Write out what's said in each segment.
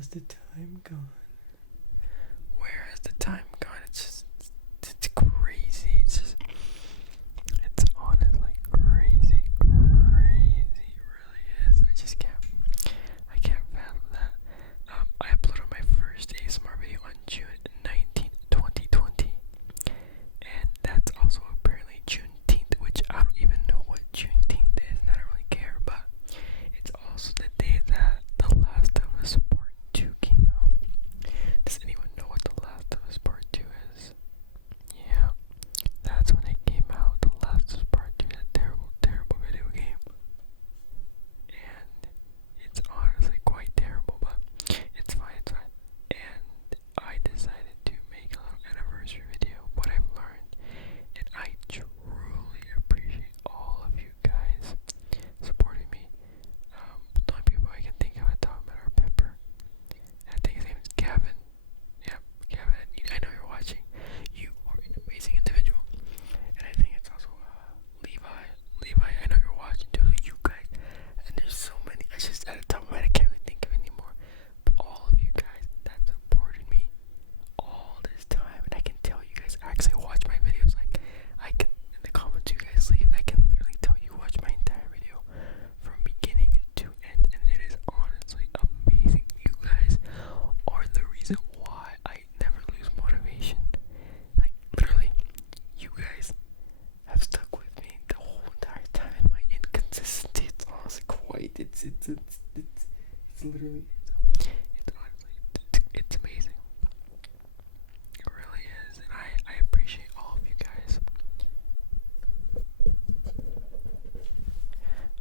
has the time gone? Where has the time gone? It's crazy. It's honestly crazy. It really is. I can't fathom that. I uploaded my first ASMR video on June 19th, 2020. And that's also apparently Juneteenth, which I don't even know what Juneteenth is, and I don't really care, but it's also the day that The Last of Us Part 2 came out. Does anyone know what The Last of Us Part 2 is? Yeah, that's when it came out. The Last of Us Part 2, that terrible, terrible video game. And it's honestly quite terrible, but it's fine, And I decided to make a little anniversary video of what I've learned, and I truly appreciate all of you guys supporting me. The only people I can think of at the moment are Pepper, and I think his name is Gavin. Yep, Gavin, I know you're watching. You are an amazing individual. And I think it's also Levi. Levi, I know you're watching too. You guys, and there's so many. I just at the top of my head, I can't really think of anymore. But all of you guys that supported me all this time, and I can tell you guys actually watch my videos. Like I can in the comments you guys leave, I can literally tell you watch my entire video from beginning to end, and it is honestly amazing. You guys are the reason why I never lose motivation. Like literally, you guys have stuck with me the whole entire time, and my inconsistency, it's honestly quite, it's literally, it's honestly, it's amazing. It really is, and I appreciate all of you guys.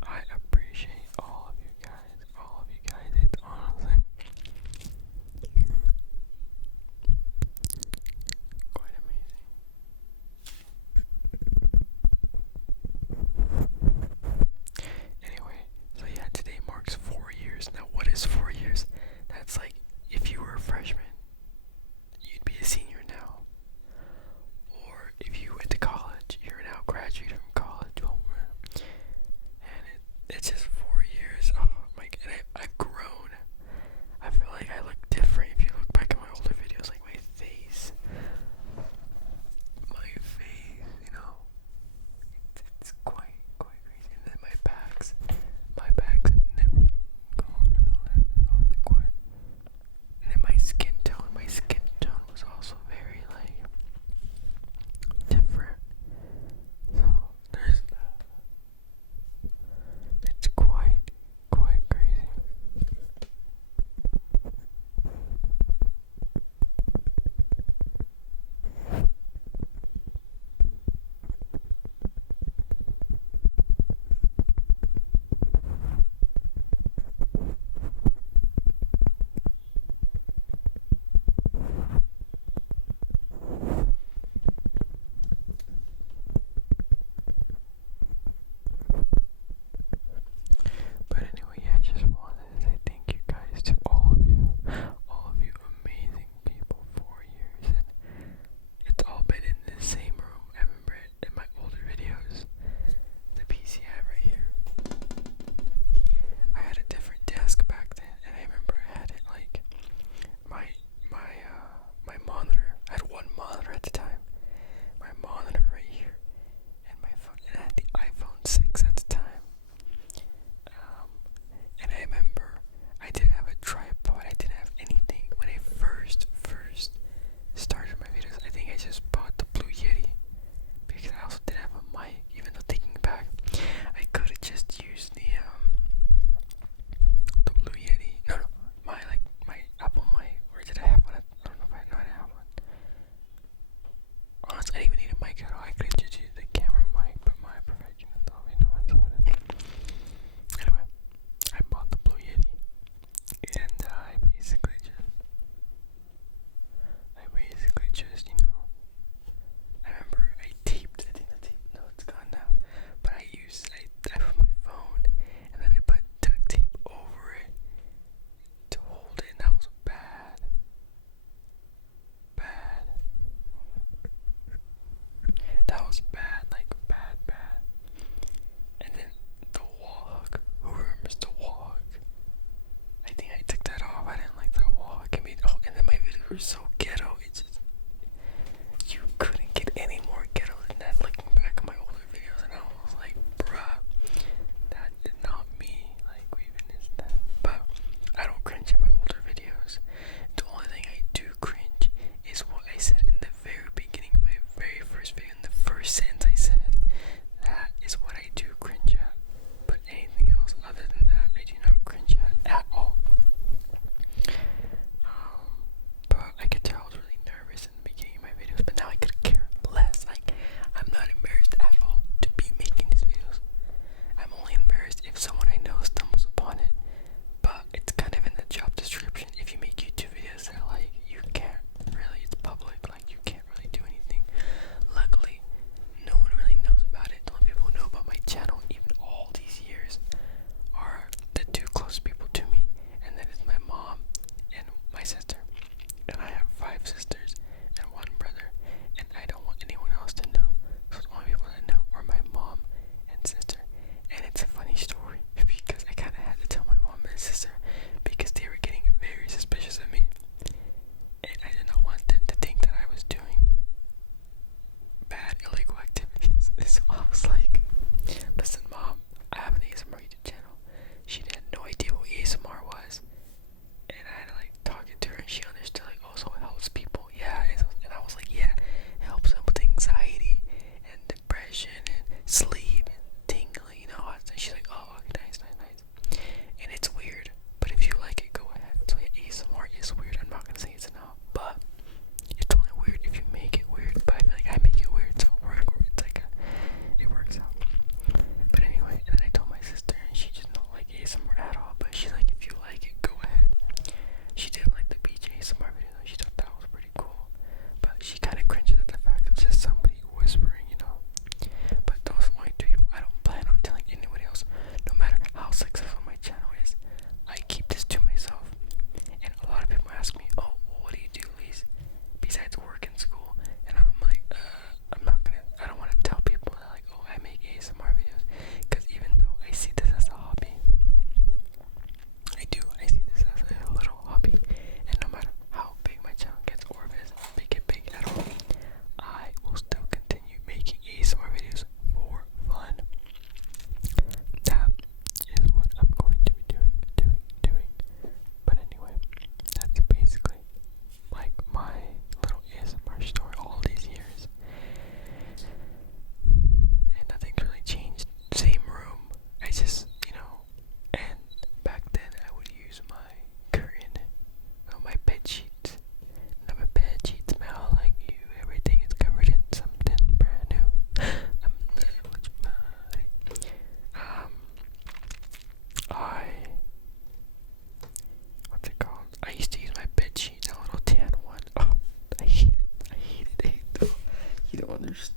I appreciate all of you guys, it's honestly quite amazing. Anyway, so yeah, today marks 4 years. Now, what is 4 years?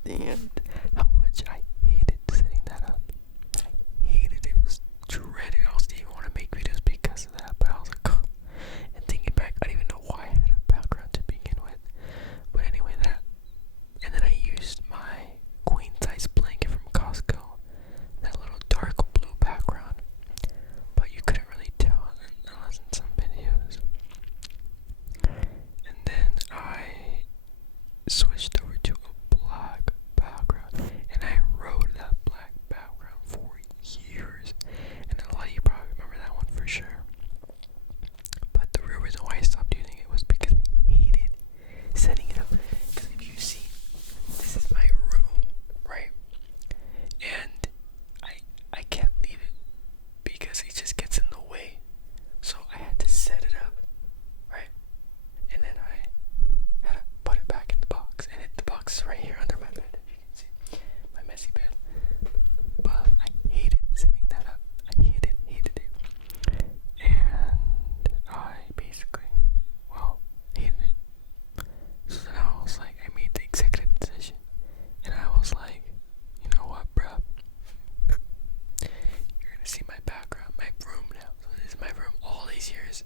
understand how much I hated setting that up. I hated it. It was dreaded. I didn't even want to make videos because of that, but I was like, oh. And thinking back, I didn't even know why I had a background to begin with. But anyway, and then I used my queen size blanket from Costco, that little dark blue background, but you couldn't really tell unless in some videos. And then I switched over to a black background, and I rode that black background for years, and a lot of you probably remember that one for sure. But the real reason why I stopped using it was because I hated setting it up. Because if you see, this is my room, right? And I can't leave it because it just gets in the way. So I had to set it up, right? And then I had to put it back in the box. And the box is right here under my bed, if you can see. My messy bed. But I hated setting that up. I hated it. And I basically, hated it. So then I was like, I made the executive decision. And I was like, you know what, bruh? You're gonna see my background, my room now. So this is my room all these years.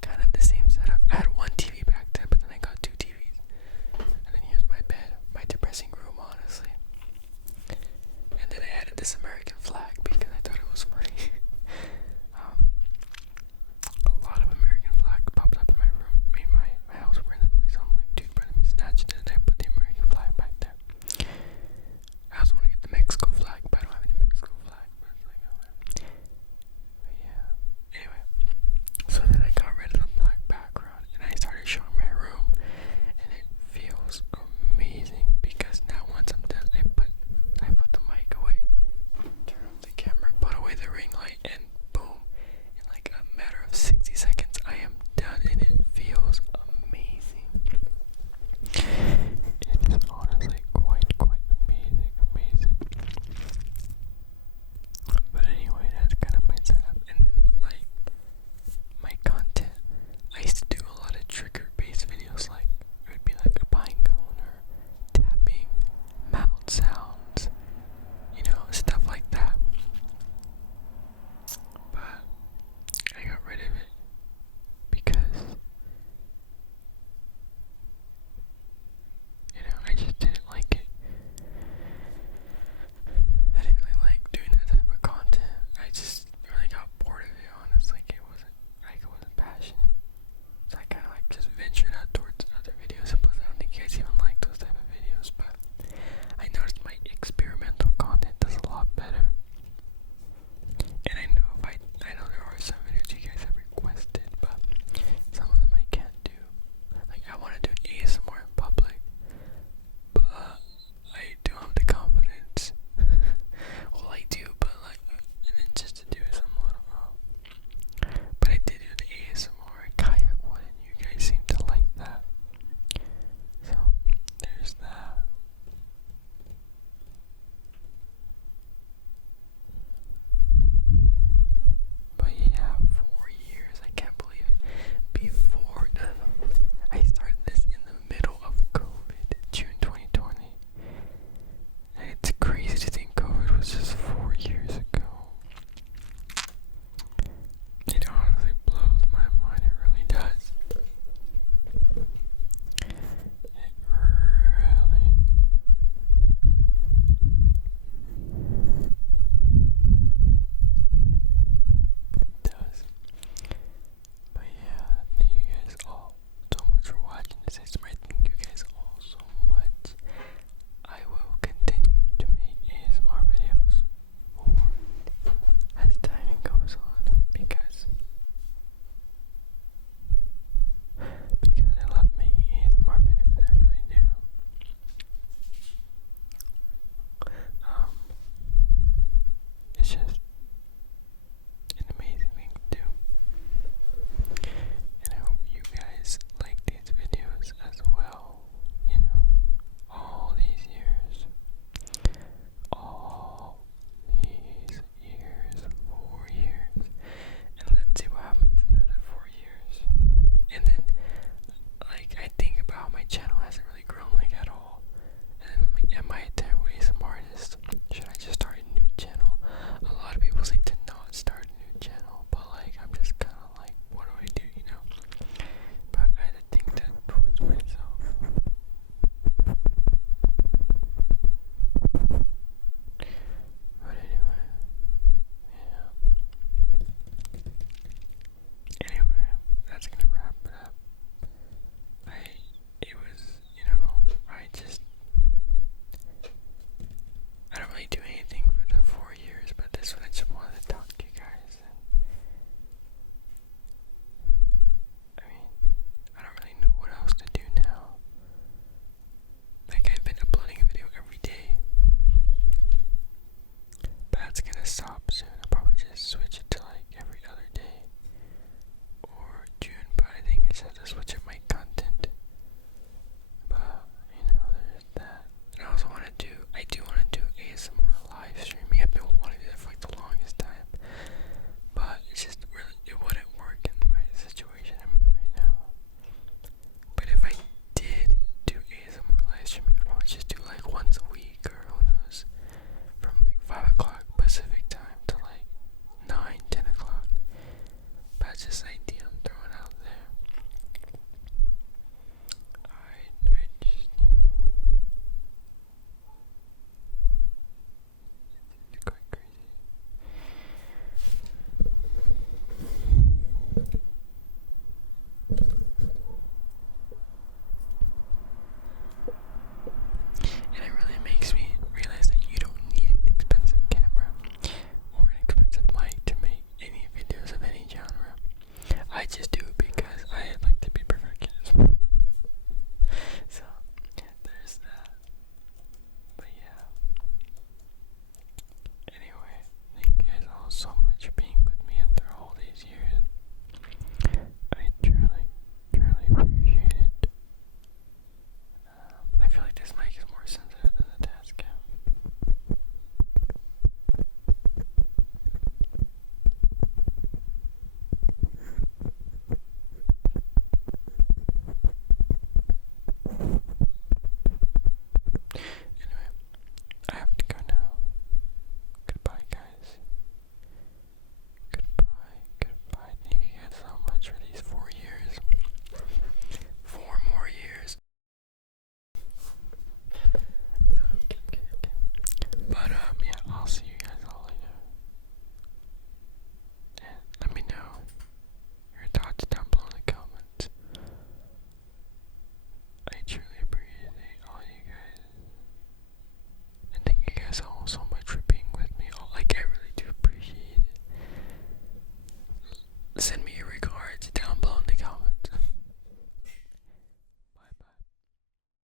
Kind of the same setup. I had one TV back then, but then I got 2 TVs. And then here's my bed, my depressing room, honestly. And then I added this American flag because I thought it was funny. A lot of American flags popped up in my room, in my house randomly. So I'm like, dude, bro, let me snatch it. And I put